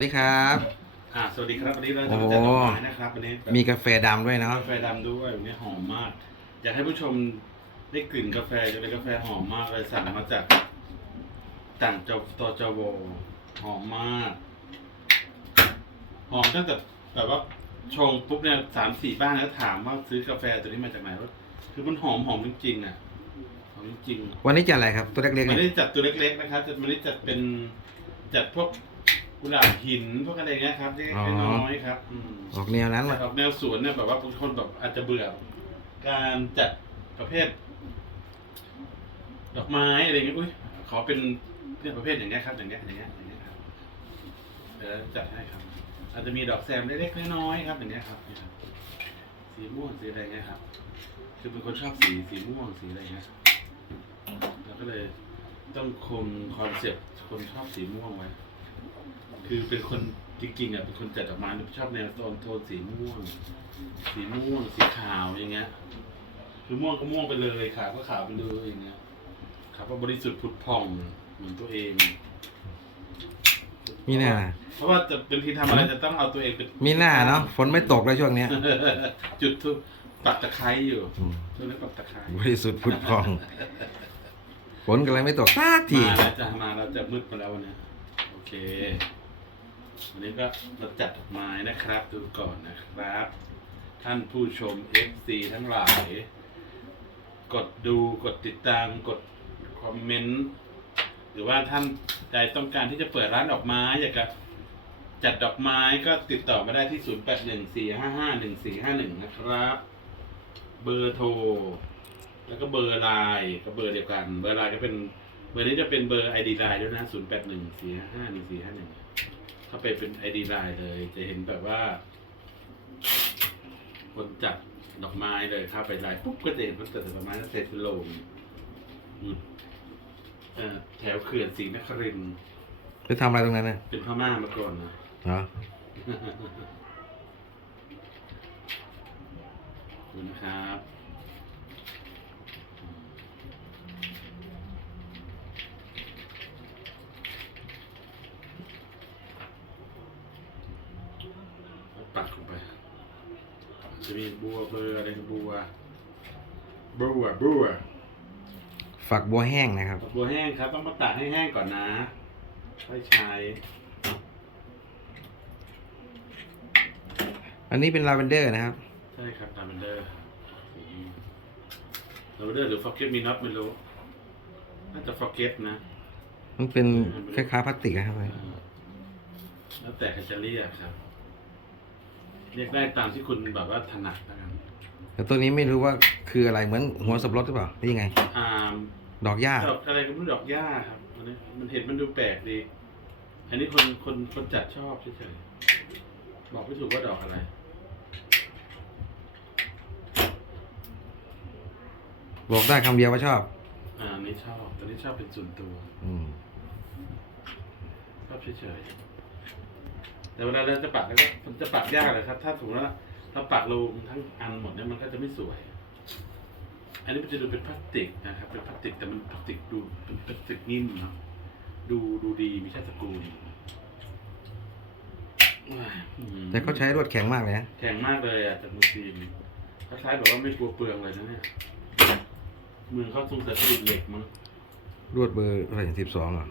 สวัสดีครับ อ่าสวัสดีครับวันนี้เราจะโอ้มาจัดดอกไม้นะครับวันนี้แบบมีกาแฟดำด้วยเนาะ กาแฟดำด้วยวันนี้หอมมาก อยากให้ผู้ชมได้กลิ่นกาแฟจะเป็นกาแฟหอมมากเลยสั่งมาจากต่างจตจวหอมมาก หอมตั้งแต่แบบว่าชงปุ๊บเนี่ยสามสี่บ้านแล้วถามว่าซื้อกาแฟตัวนี้มาจากไหนว่าคือมันหอมหอมจริงๆอะหอมจริงๆ วันนี้จะอะไรครับ ตัวเล็กๆไม่เนี่ยได้จัดตัวเล็กๆนะครับ จะไม่ได้จัดเป็นจัดพวก กุหลาบหินพวกอะไรเงี้ยครับเล็กๆน้อยๆครับอืมออกแนวนั้นแต่ว่ะออกแนวสวนเนี่ยแบบว่าบางคนแบบอาจจะเบื่อ การจัดประเภท ดอกไม้อะไรเงี้ยอุ้ยขอเป็นเนี่ยประเภทอย่างเงี้ยครับ อย่างเงี้ยอย่างเงี้ยอย่างเงี้ยครับเดี๋ยวจัดให้ครับ อาจจะมีดอกแซมเล็กๆน้อยๆครับ อย่างเงี้ยครับเนี่ยครับสีม่วงสีอะไรเงี้ยครับ คือเป็นคนชอบสีสีม่วงสีอะไรเงี้ยเราก็เลยต้องคงคอนเซ็ปต์คนชอบสีม่วงไว้ คือเป็นคนจริงๆอะเป็นคนจัดดอกไม้ชอบแนวโทนโทนสีม่วง สีม่วง สีขาวอย่างเงี้ย คือม่วงก็ม่วงไปเลยขาวก็ขาวไปเลยอย่างเงี้ยครับว่าบริสุทธิ์ผุดผ่องเหมือนตัวเอง มีหน้าเพราะว่าจะเป็นทีทำอะไรจะต้องเอาตัวเองเป็นมีหน้าเนาะฝนไม่ตกเลยช่วงเนี้ย จุดทุกปักตะไคร้อยู่อืม ช่วงนี้ปักตะไคร้บริสุทธิ์ผุดพองฝนก็เลยไม่ตกสักที มาแล้วจะมาแล้วจะมืดมาแล้ววันนี้โอ เค วันนี้ก็เราจัดดอกไม้นะครับ ดูก่อนนะครับ ท่านผู้ชม FC ทั้งหลาย กดดูกดติดตามกดคอมเมนต์หรือว่าท่านใดต้องการที่จะเปิดร้านดอกไม้อยากจะจัดดอกไม้ก็ติดต่อมาได้ที่ 0814551451 นะครับ เบอร์โทร แล้วก็เบอร์ไลน์ก็เบอร์เดียวกัน เบอร์ไลน์ก็เป็น เบอร์นี้จะเป็นเบอร์ ID ไลน์ด้วยนะ0814551451เข้าไปเป็น ID ไลน์เลย จะเห็นแบบว่า คนจัดดอกไม้เลยเข้าไปไลน์ปุ๊บก็จะเห็นมันจัดดอกไม้แล้วเสร็จลงอยู่เอ่อแถวเขื่อนศรีนครินทร์ไปทำอะไรตรงนั้นน่ะเป็นพม่ามาก่อนนะ เหรอขอบคุณนะครับ ปักลงไป จะมีบัวเบอร์อะไรนะบัวบัวบัวฝักบัวแห้งนะครับ บัวแห้งครับต้องมาตากให้แห้งก่อนนะค่อยใช้อันนี้เป็นลาเวนเดอร์นะครับ ใช่ครับลาเวนเดอร์ลาเวนเดอร์หรือฟอกเก็ตมีน็อตไม่รู้น่าจะฟอกเก็ตนะ มันเป็นคล้ายๆพลาสติกนะครับเออแล้วแต่ใครจะเรียกครับ เรียกได้ตามที่คุณแบบว่าถนัดแล้วกันแต่ตัวนี้ไม่รู้ว่าคืออะไรเหมือนหัวสับปะรดหรือเปล่าหรือยังไง อ่าดอกหญ้าดอกอะไรก็ไม่รู้ดอกหญ้าครับมันนี้มันเห็นมันดูแปลกดี อันนี้คนคนคนจัดชอบเฉยๆบอกไม่ถูกว่าดอกอะไร บอกได้คำเดียวว่าชอบ อ่าอันนี้ชอบอันนี้ชอบเป็นส่วนตัวอืม ชอบเฉยๆ แต่เวลาเราจะปักแล้วก็มันจะปักยากเลยครับ ถ้าสมมติว่าเราปักลงทั้งอันหมดเนี่ยมันก็จะไม่สวย อันนี้มันจะดูเป็นพลาสติกนะครับเป็นพลาสติกแต่มันพลาสติกดูเป็นพลาสติกนิ่มเนาะดูดูดีมีชาติตระกูลว้ายอืมแต่เขาใช้รวดแข็งมากเลยนะแข็งมากเลยอะจากมือซีนเขาใช้แบบว่าไม่กลัวเปลืองเลยนะเนี่ยมือเขาทรงสายผลิตเหล็กมั้งรวดเบอร์อะไรสิบสองเหรอ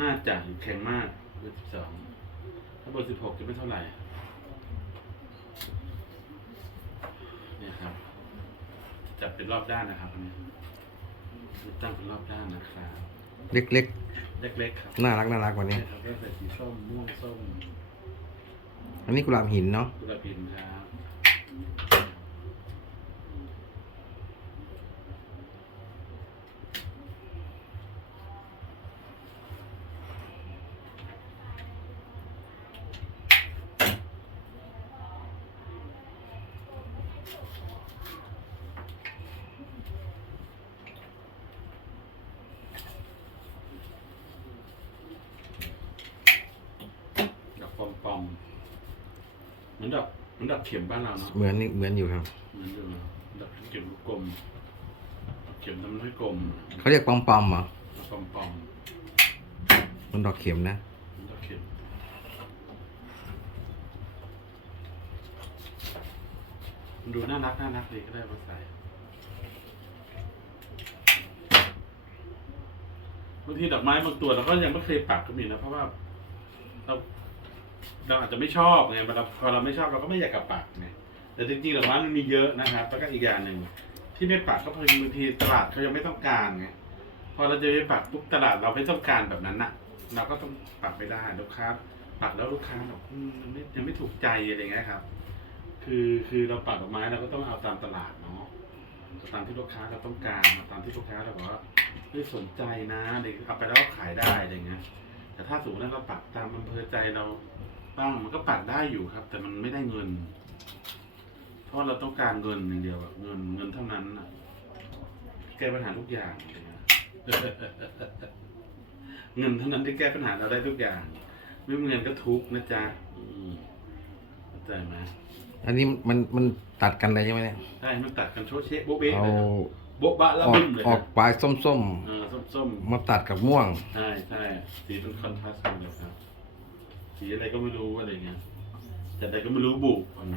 น่าจะแข็งมากเบอร์สิบสอง ถ้าเบอร์สิบหกจะไม่เท่าไหร่เนี่ยครับ จับเป็นรอบด้านนะครับอันนี้ตั้งเป็นรอบด้านนะครับเล็กเล็กๆครับๆน่ารักน่ารักกว่านี้เนี่ยครับก็ใส่สีส้มม่วงส้มอันนี้กุหลาบหินเนาะ กุหลาบพินครับ มือนดับเหมือนดับเข็มบ้านเราเนาะเหมือนเหมือนอยู่ครับ เหมือนอยู่เนดับเข็มลูกลมเข็มทำให้กลมเขาเรียกปอมปอมเหรอปอมปอมมันดอกเข็มนะมืนดูน่ารักน่ารักดีก็ได้มาใส่บางทีดอกไม้บางตัวเราก็ยังไม่เคยปักก็มีนะเพราะว่าเรา เราอาจจะไม่ชอบไงเราพอเราไม่ชอบเราก็ไม่อยากกระปักไงแต่จริงๆดอกไม้มันมีเยอะนะครับแล้วก็อีกอย่างหนึ่งที่ไม่ปักก็เพราะบางทีตลาดเขายังไม่ต้องการไงพอเราจะไปปักปุ๊บตลาดเราไม่ต้องการแบบนั้นน่ะ เราก็ต้องปักไม่ได้ลูกค้าปักแล้วลูกค้าแบบอืมมันไม่ยังไม่ถูกใจอะไรเงี้ยครับ คือคือเราปักดอกไม้เราก็ต้องเอาตามตลาดเนาะตามที่ลูกค้าเราต้องการมาตามที่ลูกค้าเราบอกว่าเฮ้ยสนใจนะเด็กเอาไปแล้วก็ขายได้อะไรเงี้ยแต่ถ้าสมมติว่าเราปักตามอำเภอใจเรา บ้างมันก็ปักได้อยู่ครับ แต่มันไม่ได้เงิน เพราะเราต้องการเงินอย่างเดียวอะเงินเงินเท่านั้นอะแก้ปัญหาทุกอย่างอะไรเงี้ยเงินเท่านั้นที่แก้ปัญหาเราได้ทุกอย่าง ไม่มีเงินก็ทุกข์นะจ๊ะอืมเข้าใจไหมอันนี้มันมันตัดกันเลยใช่ไหมเนี่ยใช่มันตัดกันโชะเชะโบ๊ะเบ๊ะเอาเลยนะโบ๊ะบะละออกบึ้มเลยออกนะปลายส้มเออส้มๆมาตัดกับม่วงๆใช่ใช่สีเป็นคอนทราสต์กันเลยครับ สีอะไรก็ไม่รู้อะไรเงี้ยแต่อะไรก็ไม่รู้บุกเห็นไหม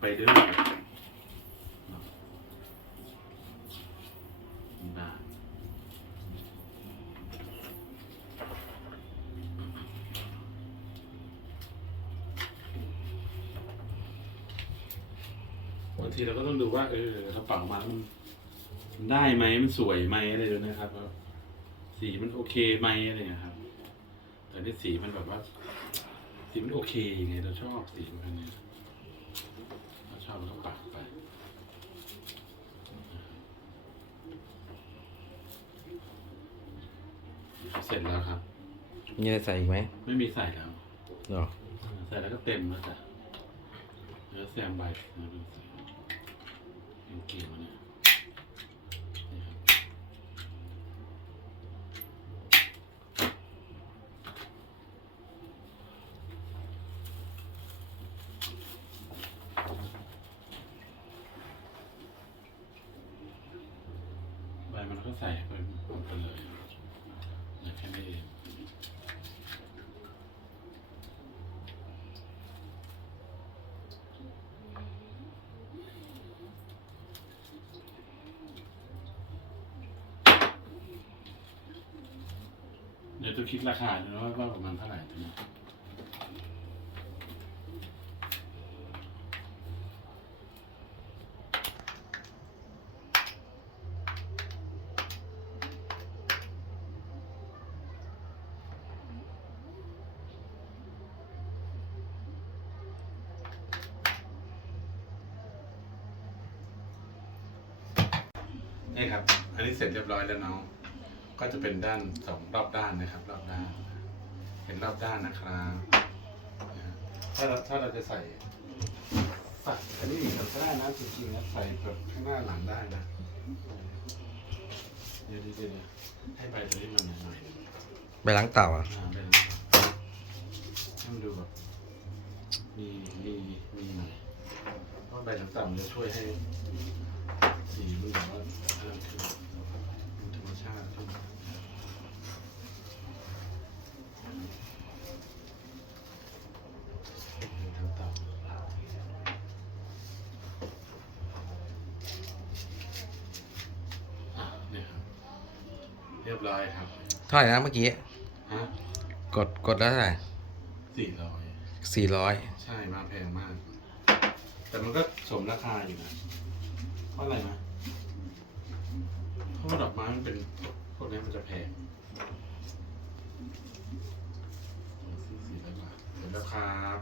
ไปเรื่อยได้ บางทีเราก็ต้องดูว่า เออเราปักออกมาแล้วมันมันได้ไหมมันสวยไหมอะไรด้วยนะครับว่าสีมันโอเคไหมอะไรเงี้ยครับ แต่ที่สีมันแบบว่า สีมันโอเคไงเราชอบสีมันเนี้ยเราชอบเราก็ปักไปเสร็จแล้วครับ มีอะไรใส่อีกไหมไม่มีใส่แล้วเหรอ ใส่แล้วก็เต็มแล้วจ้ะเนื้อแซมใบนะดูสิยังเก มอันเนี่ยนี่ครับใบมันก็ใส่ไปหมดไปเลยอย่างแค่นี้เอง เดี๋ยวจะคิดราคาดูนะว่าว่าประมาณเท่าไหร่ตัวนี้นี่ครับ อันนี้เสร็จเรียบร้อยแล้วเนาะ ก็จะเป็นด้านสองรอบด้านนะครับ รอบด้าน เป็นรอบด้านนะครับถ้าเราถ้าเราจะใส่ใส่อันนี้อีกก็ได้นะจริงๆนะใส่แบบข้างหน้าหลังได้นะเดี๋ยวเดี๋ยวเดี๋ยวให้ใบตัวนี้มันหน่อยไปล้างเต่าอะๆอ่าเป็นให้มันดูแบบมีมีมีหน่อยเพราะใบต่ำๆจะช่วยให้สีมันแบบว่าเออคือมันธรรม ชาติขึ้นทำต่ออะเนี่ยครับเรียบร้อยครับ เท่าไหร่นะเมื่อกี้ ฮะกดกดแล้วเท่าไหร่สี่ร้อยสี่ร้อยใช่มาแพงมาก แต่มันก็สมราคาอยู่นะเพราะอะไรนะ ราะว่าดอกไม้มันเป็นพวกนี้มันจะแพงสี่ร้อยบาทเสร็จแล้วครับ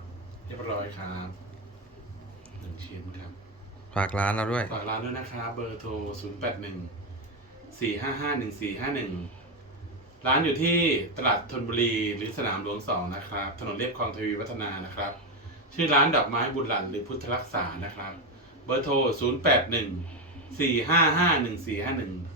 เรียบร้อยครับหนึ่งชิ้นครับ ฝากร้านเราด้วย ฝากร้านด้วยนะครับเบอร์โทร0 8 1 4 5 5 1 4 5 1ร้านอยู่ที่ตลาดธนบุรีหรือสนามหลวงสองนะครับ ถนนเรียบคลองทวีวัฒนานะครับ ชื่อร้านดอกไม้บุญหลันหรือพุทธรักษานะครับ เบอร์โทร 0 8 1 4 5 5 1 4 5 1